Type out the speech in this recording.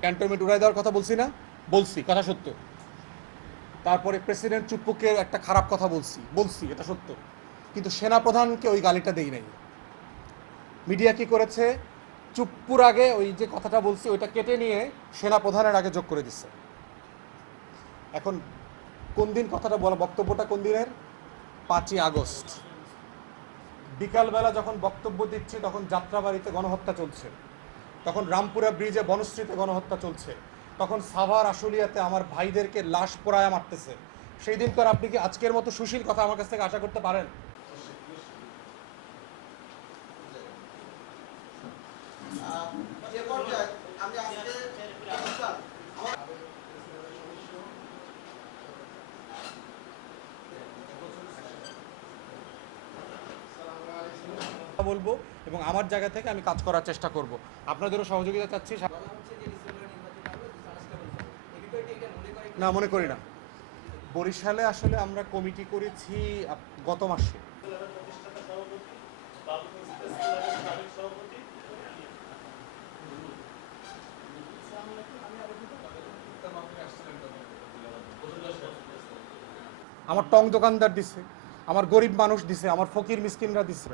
Cantonment উড়াই দেওয়ার কথা বলছি না? বলছি, কথা সত্য। তারপরে প্রেসিডেন্ট চুপ্পুকে একটা খারাপ কথা বলছি বলছি, এটা সত্য। কিন্তু সেনাপ্রধানকে ওই গালিটা দেই নাই। মিডিয়া কি করেছে? চুপ্পুর আগে ওই যে কথাটা বলছি, ওইটা কেটে নিয়ে সেনাপ্রধানের আগে যোগ করে দিচ্ছে। এখন কোন দিন কথাটা বলা, বক্তব্যটা কোন দিনের? পাঁচই আগস্ট। বিকালবেলা যখন বক্তব্য দিচ্ছি, তখন যাত্রাবাড়িতে গণহত্যা চলছে। তখন রামপুরা ব্রিজে বনশ্রীতে গণহত্যা চলছে। তখন সাভার আশুলিয়াতে আমার ভাইদেরকে লাশ পোড়ায় মারতেছে। সেই দিনকার আপনি কি আজকের মতো সুশীল কথা আমার কাছ থেকে আশা করতে পারেন? আমি আজকে বলব এবং আমার জায়গা থেকে আমি কাজ করার চেষ্টা করব। আপনাদেরও সহযোগিতা চাচ্ছি না, মনে করি না। বরিশালে আসলে আমরা কমিটি করেছি গত মাসে। আমার টং দোকানদার দিছে, আমার গরিব মানুষ দিছে, আমার ফকির মিসকিনরা দিছে।